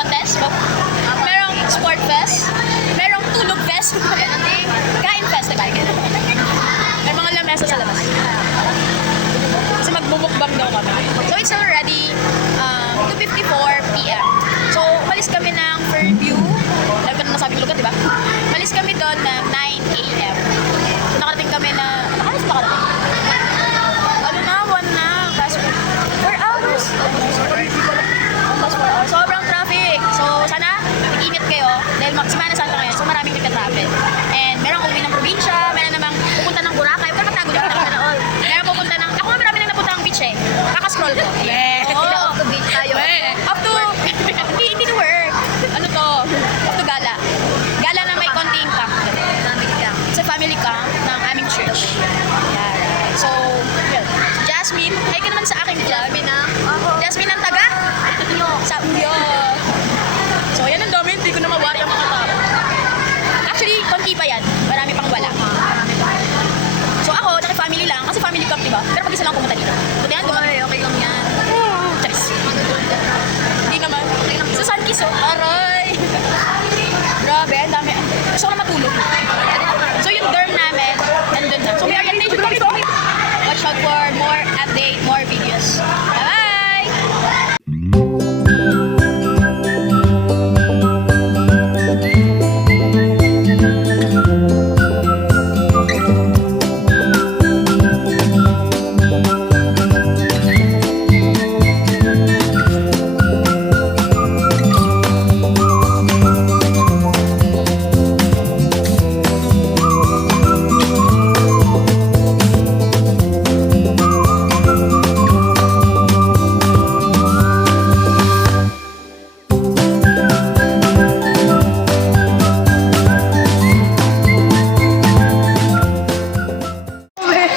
contest, merong sport fest, merong tulog fest, kain fest, diba? May mga lamesa sa labas. Kasi magbubukbang daw kami. So it's already 2:54 p.m. So umalis kami ng Fairview. Alam ko na nasabing lugar, diba? Umalis kami doon ng 9 a.m. So nakarating kami na, nakarating ba karating? Ano na, 1 na. Past 4 hours. Almost 4 hours. Sobrang traffic. So sana, mag-ingat kayo. Dahil Semana Santa ngayon, so maraming nagka-traffic. And merong uwi ng probinsya, meron namang pupunta ng Boracay. Pero matago dyan na all. Meron pupunta ng, ako nga marami nang napunta ng beach eh. Kakascroll ko. Yeah. Off to beach tayo. Up to, hindi to work. Ano to? Up to gala. Gala na may konting camp. It's a family camp ng aming church. Yeah. So, yun. Si Jasmine, ay ka naman sa aking vlog. Jasmine ang taga? Sa Uyo. So, yan ang dami. Hindi ko na mawari ang mga tao. Actually, konti pa yan. Marami pang wala. So, ako, naki-family lang. Kasi family camp, diba? Pero pag-isa lang pumunta dito. Buti yan, okay lang yan. Charis. Hindi naman. Sa San Kiso. Aray! Grabe, ang dami. Gusto ko na matulog. So, yung dorm namin, nandun na. So, may orientation kami. Watch out for more update, more videos. Bye-bye!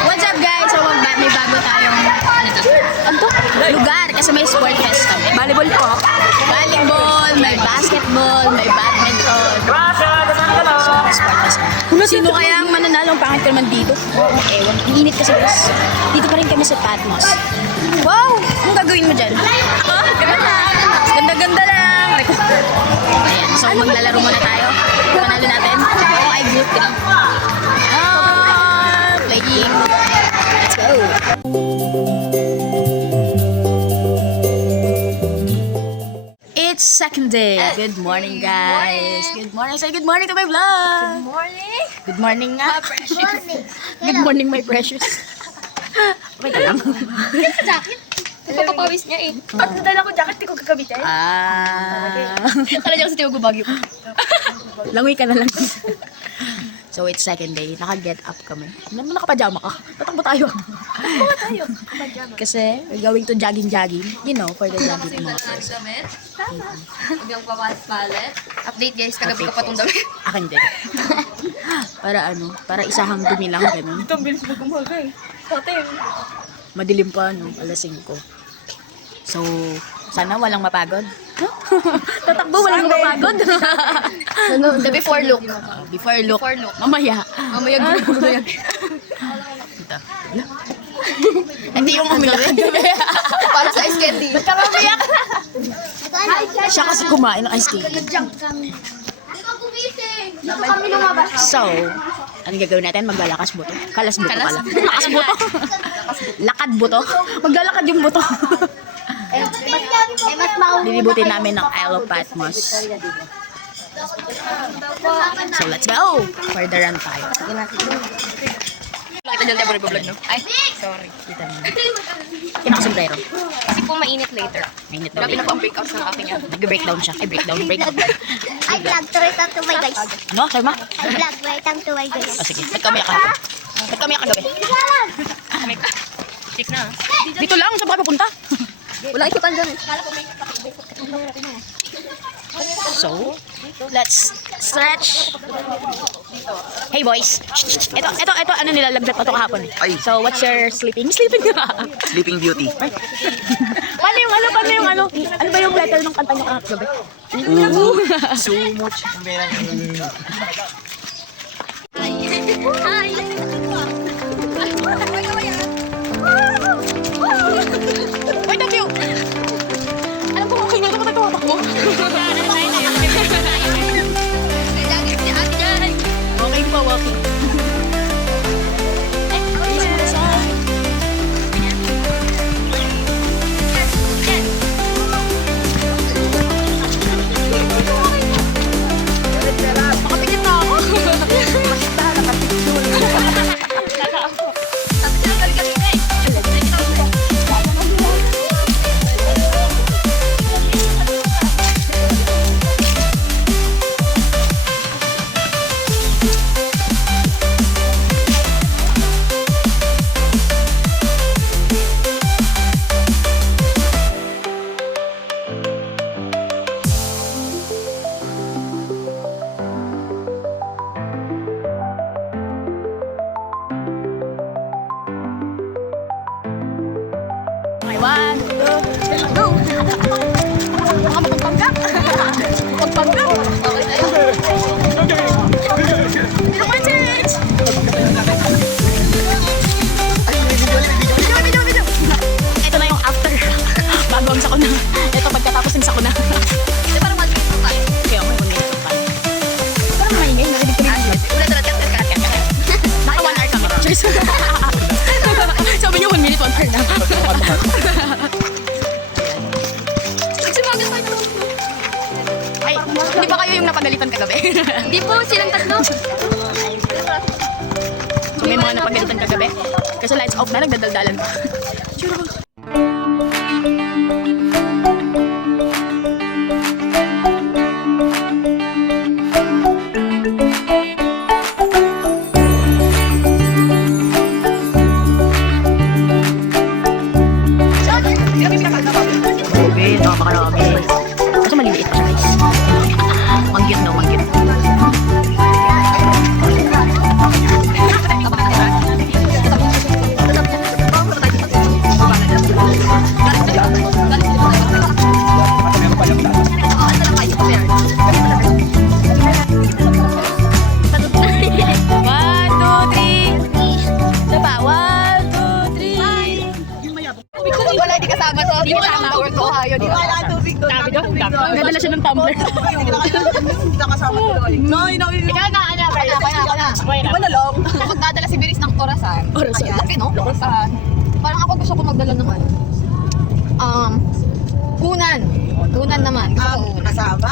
What's up guys? So may bago tayong lugar kasi may sport fest kami. Volleyball po. Volleyball, may basketball, may badminton. So may sport fest kami. Sino kaya ang mananalo? Ang pangit ko naman dito. Ewan. Ang init kasi guys. Dito pa rin kami sa Patmos. Wow! Anong gagawin mo dyan? Ako? Ganda-ganda lang. Ayan. So maglalaro muna tayo. Panalo natin. Oo, ay group 3. Playing. Let's go. It's second day. Good morning, guys. Good morning. Say good morning to my vlog. Good morning. Good morning nga. Morning. Good morning, my precious. Okay ka lang. Jacket. Nagpapapawis niya eh. Pag nadala ko jacket, di ko gagamitin. Kala niya kasi tiwag bagyo ko. Langoy ka na lang. So it's second day. Naka-get up kami. Naman nakapajama ka. Tatakbo tayo. Buka tayo. Kasi we're going to jogging. You know, for the jogging. Damit. Tama. Hanggang papalit. Update guys, kagabi ko pa itong damit. Akin din. Para isahang dumi lang, ganun. Ito, bilis mo kumaga eh. Hotel. Madilim pa, alas 5. So, sana walang mapagod. Tatakbo, walang mapagod. The before look. Before look. Before look. Mamaya. Mamaya gulo na yan. Ito. Hindi yung umiyak. Para sa ice candy. Ba't ka umiyak? Siya kasi kumain ng ice cream. Dito kami lumabas. So, ano gagawin natin? Maglalakas buto. Kalas buto pala. Lakas buto. Lakad buto. Maglalakad yung buto. Lilibutin namin ng Isle of Patmos. So, let's go! For the run tayo. Nakita dyan tayo pa nag-vlog, no? Ay, sorry. Kita mo. Kinakasumbrero. Kasi po mainit later. Mainit daw. Grabe na po ang breakouts ng aking yan. Nag-breakdown siya. Ay, breakdown. I vlog to right to my guys. Ano? Sabi mo? I vlog right to my guys. O, sige. Ba't kami ka? Ba't kami kagabi? Chicks na. Dito lang. Saan ba kayo pupunta? Walang ikutan dyan eh. So, let's stretch. Hey boys. Ito, ano nilalagdat pa ito kahapon. Ay. So, what's your sleeping? Sleeping ka. Sleeping Beauty. Paano yung ano? Ano ba yung letter ng kanta niyo kahapon? So much. Hi! Wait, thank you. Alam ko, okay na ito. Takbo. Ay, hindi ba kayo yung napagalitan kagabi? Hindi po, silang tatlo. So, may mga napagalitan kagabi. Kasi lights off na, nagdadaldalan pa. Grabe, napakarami. Kaso maliliit pa siya guys. Manggit na, manggit. One, two, three. Isa pa. One, two, three. Wala, di kasama to. Di kasama. Work ko kayo. Di wala tubig doon. Sabi doon. Nagdala siya ng tumbler. Hindi ka kasama ko doon. Ikaw na, ano? Kaya na. Magdadala si Biris ng orasan. Orasan? Laki, no? Orasan. Parang ako gusto ko magdala ng ano. Unan. Unan naman. Gusto ko unan. Kasama?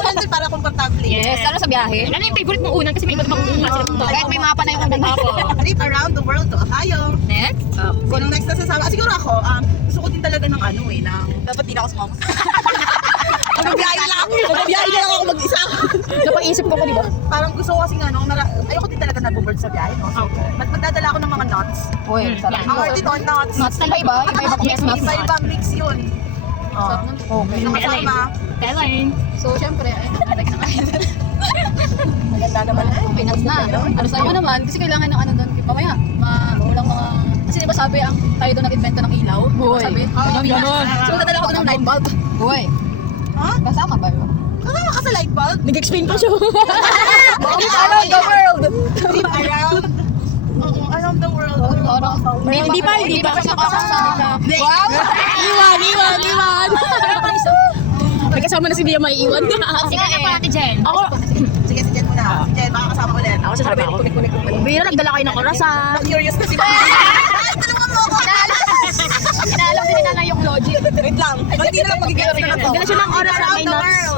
Kasi para komportable. Yes, lalo sa biyahe. Ano yung favorite mong unan? Kasi may iba't ibang unan sila punta. Kahit may mapa na yung unan ako. Trip around the world to Ohio. Next? Kung next na sasama, siguro ako, gusto ko din talaga ng ano eh, ng dapat di na ako sumama. Magbiyahe na lang. Magbiyahe na lang ako mag-isa. Napag-isip ko di ba? Parang gusto ko kasi nga, no, ayoko din talaga nag-board sa biyahe, no? So, magdadala ako ng mga nuts. Uy, sarap. Ako dito, nuts. Nuts na iba? Iba-iba mix nuts. Iba-ibang mix yun. Okay. Nakasama. Kailan? So, syempre, ay, nalagyan na kayo. Maganda naman eh. Okay, nuts na. Ano sa'yo naman? Kasi kailangan ng ano doon. Mamaya, walang mga... Kasi di ba sabi, tayo doon nag-invento ng ilaw? Hoy. Sabi? Ganon. So, nadala ko ng light bulb. Hoy. Ha? Kasama ba yun? Kasama ka sa light bulb? Nag-explain pa siya. Around the world. Trip around? Oo, around the world. Hindi pa. Kasi nakakasama. Wow! Iwan! May kasama na si Bia may iwan. Sige na pa, Ate Jen. Ako, Sige, si Jen muna. Si Jen, baka kasama ulit. Ako sasabi ako. Bira, nagdala kayo ng orasan. Curious kasi ba? Ay, tulungan mo ako! Inaalam din nila yung logic. Wait lang. Hindi na lang magigets na to. Nagdala siya ng orasan, may nuts.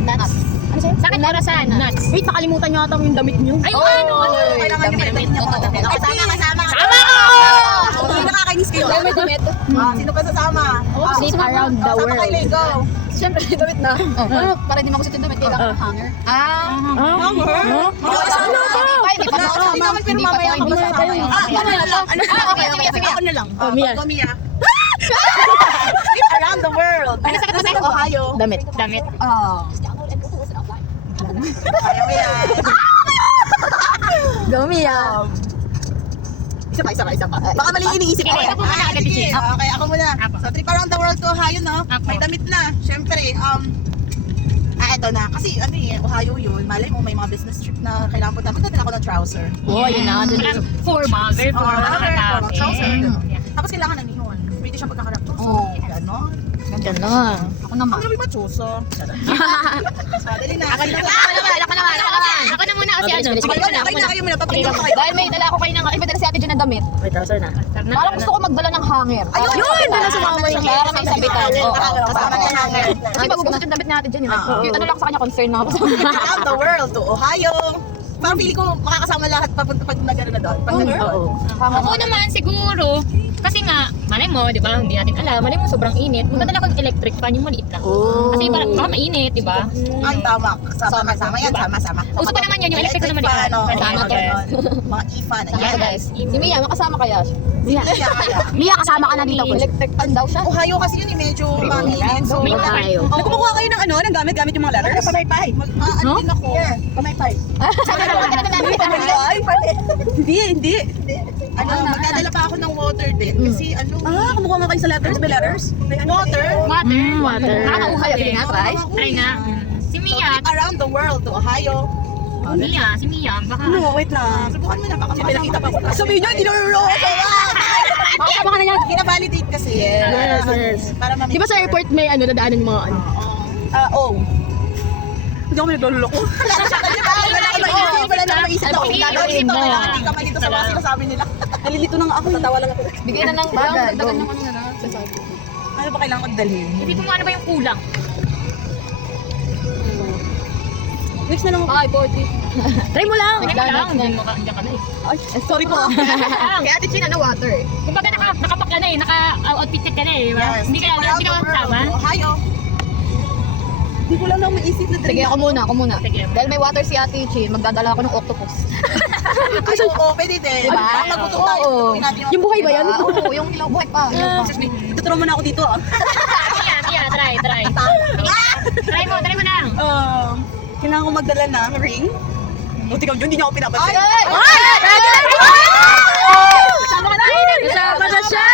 Nuts. Ano sa'yo? Sa akin, orasan. Nuts. Wait, nakalimutan nyo ata yung damit nyo. Ay, ano? Kailangan niyo damit niya po. Kasama. Hindi nakakainis kayo. Damit. Sino pa sasama? Sleep around the Kasama world. kay Lego. Siyempre, damit na. Para di makusot yung damit, kailangan ng hanger. Hindi pa. Hindi mamaya ako masasama yun. Ako na lang. Mia. Go, Mia. Trip around the world. Ano sa kapatid? Ohio. Damit. Damit. Kaya mo yan. Go, Mia. Isa pa. Baka mali iniisip ko. Sige, ako muna agad, Sige, Jen. okay, ako muna. Apo. So, trip around the world to Ohio, no? Apo. May damit na. Siyempre, eto na. Kasi, Ohio yun. Malay mo, may mga business trip na kailangan punta. Magdadala ako ng trouser. Oh, yun na. Formal. Very formal. Formal trouser. Yeah. Tapos kailangan ng ihon. British ang pagkakarakter. Oh. Ganon. Ganda. Ako naman. Ang gabi machuso. Dali na. Ako naman. Ako na muna kasi ano. Sige, Kayo muna. Papakita ko kayo. Dahil may dala ako kayo ng... Ay, may dala si Ate Jun ng damit. May trouser na. Parang gusto ko magdala ng hanger. Ayun! Para sa mama yung para may sabitan. Kasama na yung hanger. Kasi magugusot yung damit ni Ate Jun. Cute ano lang sa kanya, concern na ako sa Around the world to Ohio. Parang pili ko makakasama lahat papunta pag nagano na doon. Pag nandito. Ako naman siguro, kasi nga, malay mo, di ba, hindi natin alam, malay mo sobrang init, magdadala ko ng electric fan, yung maliit lang. Kasi parang baka mainit, di ba? Ay, tama. Sama yan. Sama. Uso pa naman yan, yung electric na maliit. Tama to. Yes. Mga ifan. Yes, guys. Si Mia, makasama kaya siya. Mia, kasama ka na dito, Kuya. Electric fan daw siya. Ohio kasi yun medyo mainit. So, May Ohio. kumukuha kayo ng ng gamit yung mga letters? Pamaypay. Ano din ako? Pamaypay. Hindi. Magdadala pa ako ng water din. Kasi kumukuha nga kayo sa letters? May letters? Water? Water. Nakakauhay. Sige nga, try. Try nga. Si Mia, Trip around the world to Ohio. si Mia, baka... Wait lang. Subukan mo na. Baka makita pa ko. Sabihin nyo, hindi na Makasama ka na niya. Kina-validate kasi. Yes. Para Di ba sa airport may dadaanan yung mga ano? Hindi ako niloloko. Wala na maisip ako. Gagawin ito. Kailangan di ka man dito sa mga sinasabi nila. Nalilito na nga ako. Natawa lang ako. Bigay na ng bagay. Dagdagan yung ano na lang. Sasabi. Ano ba kailangan ko dalhin? Hindi mo ano ba yung kulang? Next na lang ako. Ay, body. Try mo lang. Sige lang, hindi mo ka na eh. Ay, sorry po. Kaya Ate Chin, ano, water eh. Kumbaga nakapak ka na eh, naka-outfit check ka na eh. Yes. Hindi ka kasama. Ohio. Hindi ko lang na maisip na Sige, ako muna. Sige. Dahil may water si Ate Chin, magdadala ako ng octopus. Ay, oo, pwede din. Diba? Magluto tayo. Oo. Tuloy natin Yung buhay ba yan? Oo, yung ilaw buhay pa. Tuturo mo na ako dito ah. Tia, try. Try mo lang. Kailangan ko magdala ng ring. Buti ka yun, hindi niya ako pinapansin. Kasama ka na! Kasama na siya!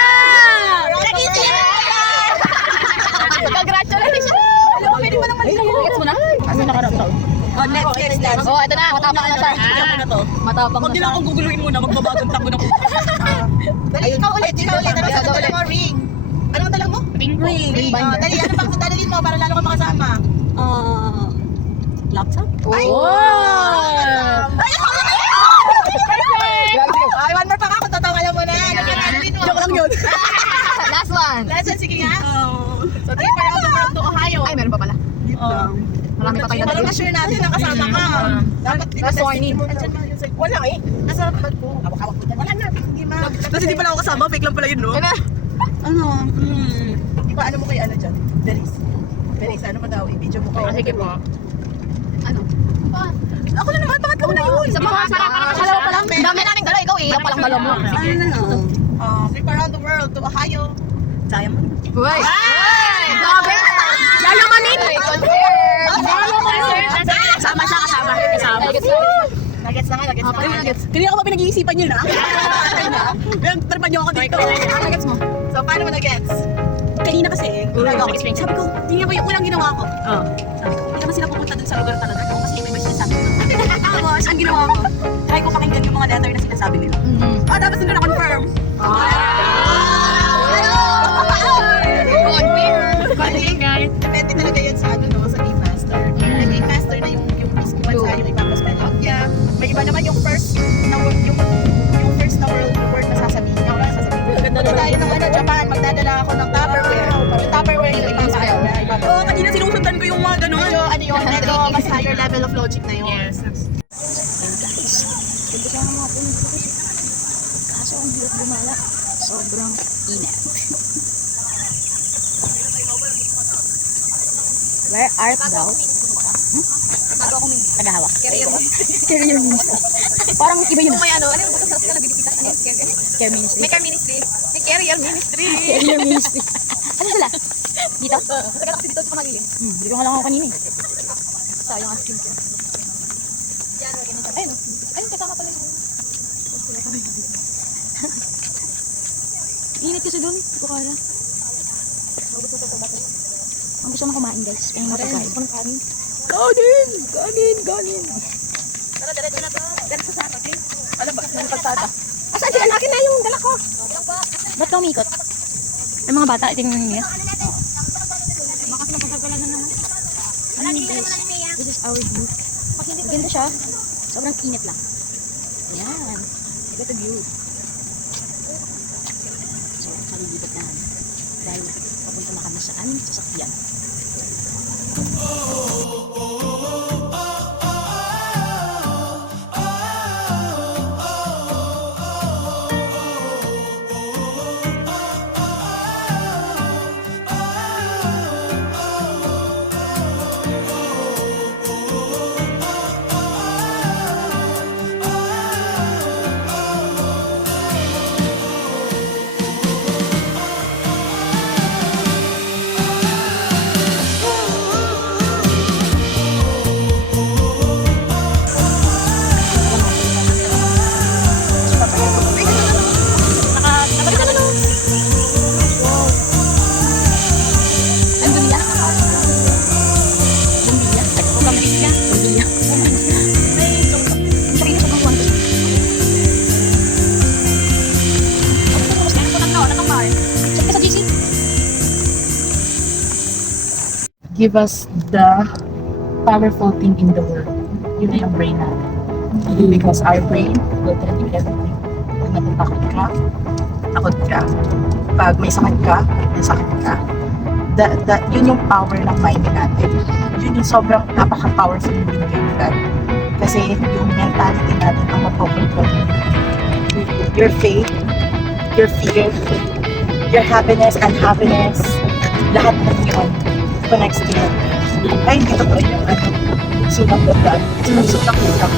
Congratulations! Alam mo, pwede mo naman ito. Gets mo na? Kasi nakarap daw. Oh, next. Oh, ito na. Matapang na siya. Tignan mo na to. Matapang Huwag na niyo siya. na akong guguluhin muna, magbabagong takbo na po. Dali, ikaw ulit. Ano sa dala mo? Ring. Ano ang dala mo? Ring ko. Ring binder. Dali, ano bang dadalhin mo para lalo ka makasama? Laptop? Ay! Ay, one more pa ako. Tatawala mo na. Joke lang yun. Last one. Lesson, sige nga. So, tayo para ako from to Ohio. Ay, meron pa pala. Marami pa tayo Parang na-share natin na kasama ka. Dapat Last warning. Wala eh. Nasa bag ko. Hawak-hawak ko. Wala na. Hindi ma. Tapos hindi pala ako kasama. Fake lang pala yun, no? Ano? Ipaano mo kay ano dyan? Deris. Deris, ano mo daw? I-video mo kayo. Sige po. Ano? Ako na naman. Pangatlo ko na yun. Isa pa nga. Kalaw pa lang. Ang dami namin dala. Ikaw eh. Yung palang dala mo. Ano na lang? Trip around the world to Ohio. Diamond. Uy! Grabe! Yayamanin! Kasama siya, kasama. Nuggets na nga, nuggets na nga. Nuggets. Hindi ako pa pinag-iisipan yun, ha? Tarpan niyo ako dito. Nuggets mo. So, paano mo nuggets? Kanina kasi, ginagawa ko. Sabi ko, hindi nga ba yung unang ginawa ko? Sabi ko, hindi naman sila pupunta dun sa lugar talaga. Ako kasi may sinasabi ko. Tapos, ang ginawa ko, try ko pakinggan yung mga letter na sinasabi nila. Tapos nila na-confirm. Confirm, guys. Depende talaga yan sa ano, no, sa game master. May game master na yung mismo bansa yung ipapaspell out niya. May iba naman yung first na word na sasabihin niya. Punta tayo ng ano, Japan, magdadala ako ng Tupperware. Yung Tupperware yung ipapaspell. Oo, kanina sinusundan ko yung mga ganun. Medyo, ano yun, medyo mas higher level of logic na yun. Yes. Kaso ang hirap gumala. Sobrang init. Where art thou? Tagahawak. Career ministry. Parang iba yun. May ano yung bukas sa nabilipitas ano yung Care ministry. May care ministry. May career ministry. Career ministry. Ano sila? Dito? Taga kasi dito sa Pangilinan. Dito ka lang ako kanina eh. Sayang ang skincare. Ayun, ayun, kasama pala yung Init kasi doon. Hindi ko kaya. Ang gusto mo kumain guys. Kaya mga pagkain. kanin. Ganin. Tara, diretso na to. Diretso sa akin. Ano ba? Nang pagtata. Asan sila? Akin na yung dala ko. Ba't ka umikot? Ay mga bata, tingnan niya. Bakas na pagkagalan na naman. Ano yung guys? This is our booth. Maganda siya. Sobrang init lang. Ayan. Look at the view. So, kalilipat na. Dahil papunta na kami sa aming sasakyan. give us the powerful thing in the world. Yun na yung brain natin. Because our brain will tell you everything. Pag natatakot ka, takot ka. Pag may sakit ka, may sakit ka. Yun yung power ng mind natin. Yun sobrang napaka-powerful yung binigay ni God. Kasi yung mentality natin ang mapokontrol. Your faith, your fear, your happiness, unhappiness, lahat ng yun connects to you. Ay, hindi totoo yung sulang of God. It's sulang utak.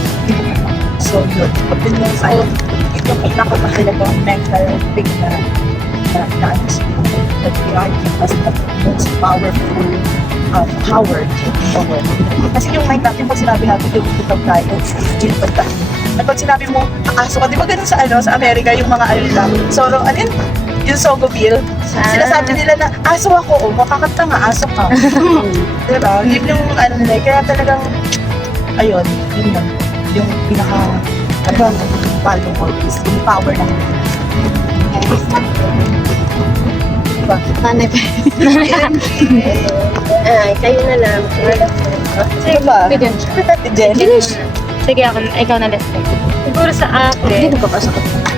So, yun. Yun yung sa yung pinakamahalagang mental thing na that God gives us the most powerful power in the world. Kasi yung mind natin, pag sinabi natin yung tutog tayo, yun pa tayo. At pag sinabi mo, aso ka, di ba ganun sa sa Amerika, yung mga lang, solo, yung Sogobile, sinasabi nila na, aso ako, makakanta nga, aso ka. Diba? Yun yung nila, kaya talagang, ayun, yun yun. Yung valuable is yung power ng diba? Nanay pa. Kayo na lang. Sige ba? Jen? Sige, ikaw na let's siguro sa akin. Dito ka pa sa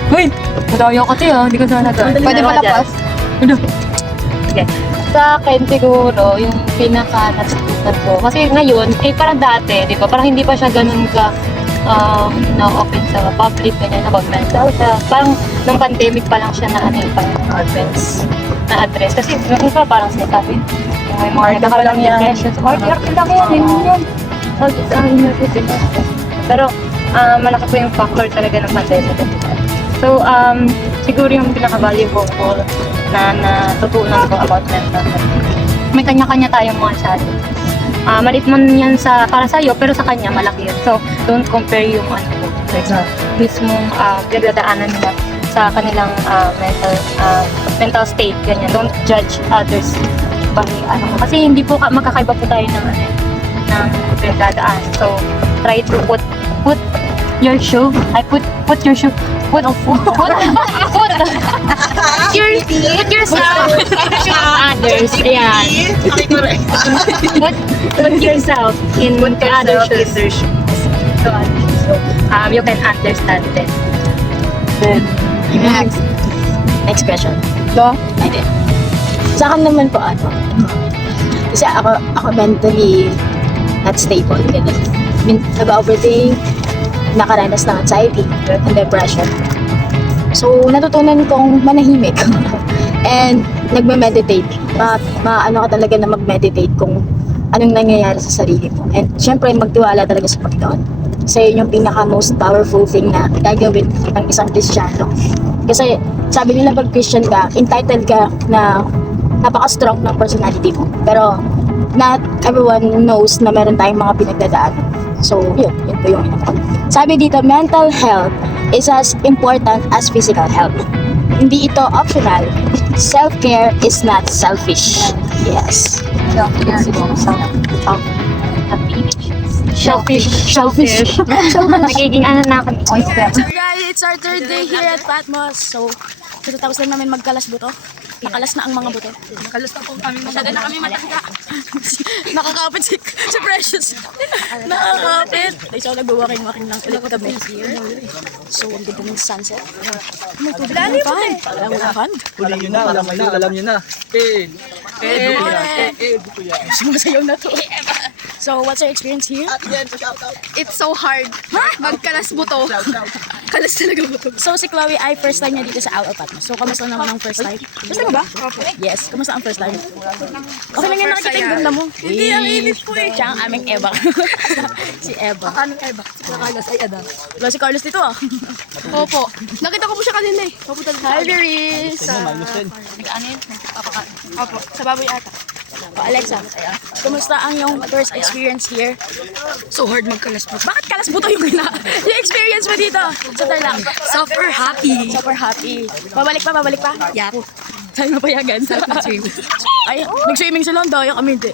Wait! Madayo ka tayo, hindi ko sana nag- Pwede malapas. Sige. Sa akin siguro, yung pinaka-natutunan ko. Kasi ngayon, parang dati, di ba? Parang hindi pa siya ganun ka na-open sa public, ganyan, about mental health. Parang nung pandemic pa lang siya na na-address. Kasi yung iba parang sinasabi, yung may mga nagkakaroon ng depression. So, hard lang yan. Pero, malaki po yung factor talaga ng pandemic. So, siguro yung pinaka-valuable ko na natutunan ko about mental health. May kanya-kanya tayong mga challenges. Maliit man yan para sa'yo, pero sa kanya malaki yun. So, don't compare yung mismong pinagdadaanan nila sa kanilang mental state, ganyan. Don't judge others kasi hindi po magkakaiba po tayo ng pinagdadaan. So, try to put your shoe, put yourself others, ayan. Put yourself in other shoes. So, you can understand them. Next question. Hindi. Sa akin naman po kasi ako mentally not stable. Nag-overthink, nakaranas ng anxiety and depression. So, natutunan kong manahimik and nagme-meditate. Maano ka talaga na mag-meditate kung anong nangyayari sa sarili mo. And syempre, magtiwala talaga sa Panginoon. Kasi yun yung pinaka-most powerful thing na gagawin ng isang Kristiyano. Kasi sabi nila pag Christian ka, entitled ka na napaka-strong ng personality mo. Pero not everyone knows na meron tayong mga pinagdadaanan. So, yun po yung sabi dito, mental health is as important as physical health. Hindi ito optional. Self-care is not selfish. Yes. Selfish. Nagiging na kami oyster. So guys, it's our third day here at Patmos. So, tapos lang namin magkalas buto. Nakalas na ang mga buto. Nakalas na po kami. Masyado na kami matanda. Nakakapit si Precious. Nakakapit. So, nag-walking-walking lang ulit kami. So, ang ganda ng sunset. May tubig ng fan. Alam Alam nyo na. Sumasayaw na to. So, what's your experience here? It's so hard. Magkalas buto. Kalas talaga buto. So, si Chloe ay first time niya dito sa Out of Patmos. So, kamusta naman ang first time? First time mo ba? Yes. Kamusta ang first time? Okay lang yan, nakikita yung ganda mo. Hindi, ang init po eh. Siya ang aming Eva. Si Eva. Anong Eva? Si Carlos ay Adam. Wala si Carlos dito ah. Opo. Nakita ko po siya kanina eh. Hi, Veris. Opo, sa baboy ata. O, Alexa, kumusta ang yung first experience here? So hard magkalas buto. Bakit kalas buto yung yung experience mo dito? Sa Tarlac? Super happy. Super happy. Babalik pa? Yeah. Tayo mapayagan. Ay, nag-swimming sila. Ang daya kami din.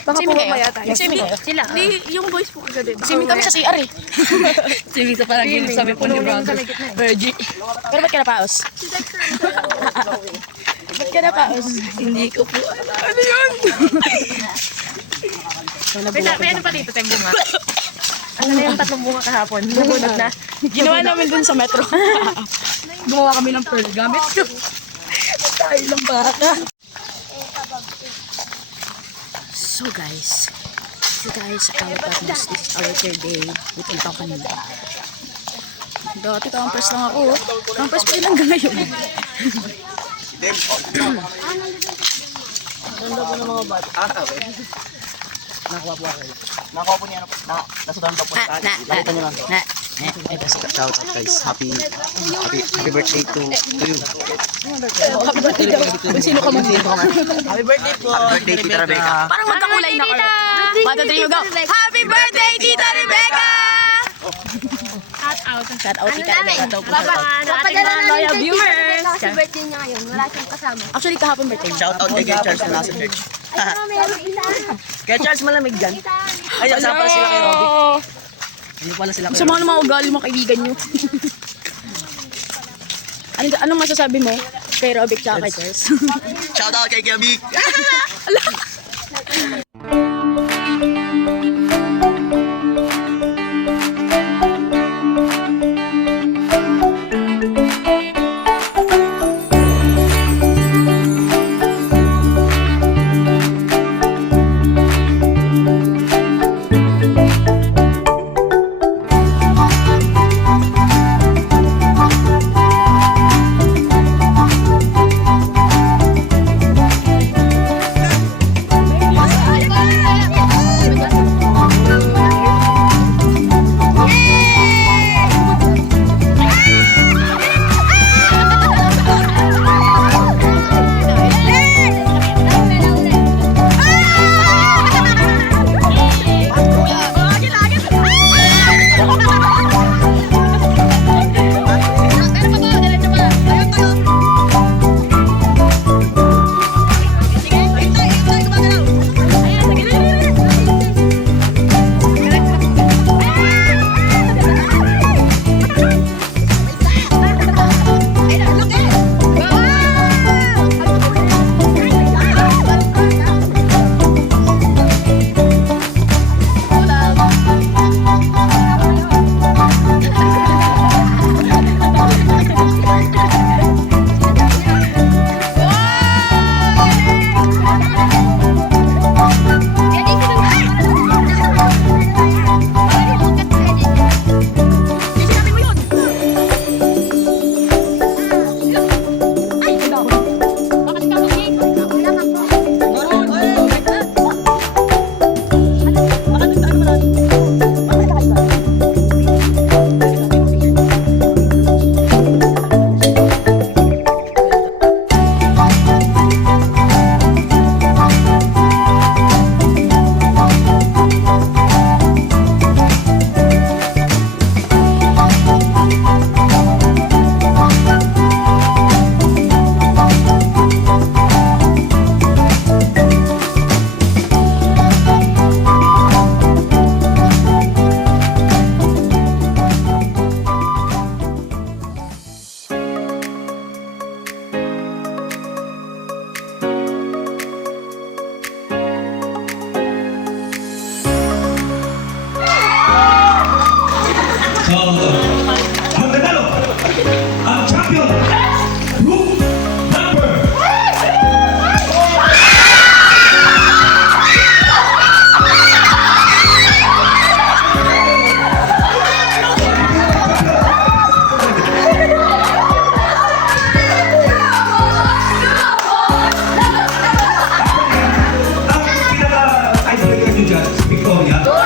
Baka Swimming kayo? pumamaya tayo. Swimming kayo? Sila. Yung boys po kagad din. Swimming kami sa CR eh. Swimming sa panaginip sabi po ni brother. Virgie. Pero ba't ka napaos? Ba't ka napaos? Hindi ko po. Ano yun? May ano pa dito, tayong bunga? Ano na yung tatlong bunga kahapon? Nabunod na. Ginawa namin dun sa metro. Gumawa kami ng pearl gamit. Tayo lang baka. So guys, So guys, our partners, this is our third day. Pupunta ko kanina. Dati campers lang ako. Campers pa rin hanggang ngayon. Nakuha po niya, nasudan pa po. Nakita niyo lang. Shout out guys. Happy birthday to you. Happy birthday daw. Kung sino ka man. Happy birthday po. Happy birthday Tita Rebecca. Parang magkakulay na kayo. Bata dream go. Happy birthday, Tita Rebecca! Shout out, Tita Rebecca daw po. Papadala na Loyal viewers. Kasi birthday niya ngayon. Wala siyang kasama. Actually, kahapon birthday. Shout out kay Charles na nasa church. Kaya Charles malamig dyan. Ay, kasama pala sila kay Robby. Hindi pala sila kay Sa mga ugali mga kaibigan nyo. Anong masasabi mo kay Robic tsaka kay Charles? Shout out kay Gabi. Ang nanalo, ang champion, group number. Ang pinaka-icebreaker nyo dyan, Victoria.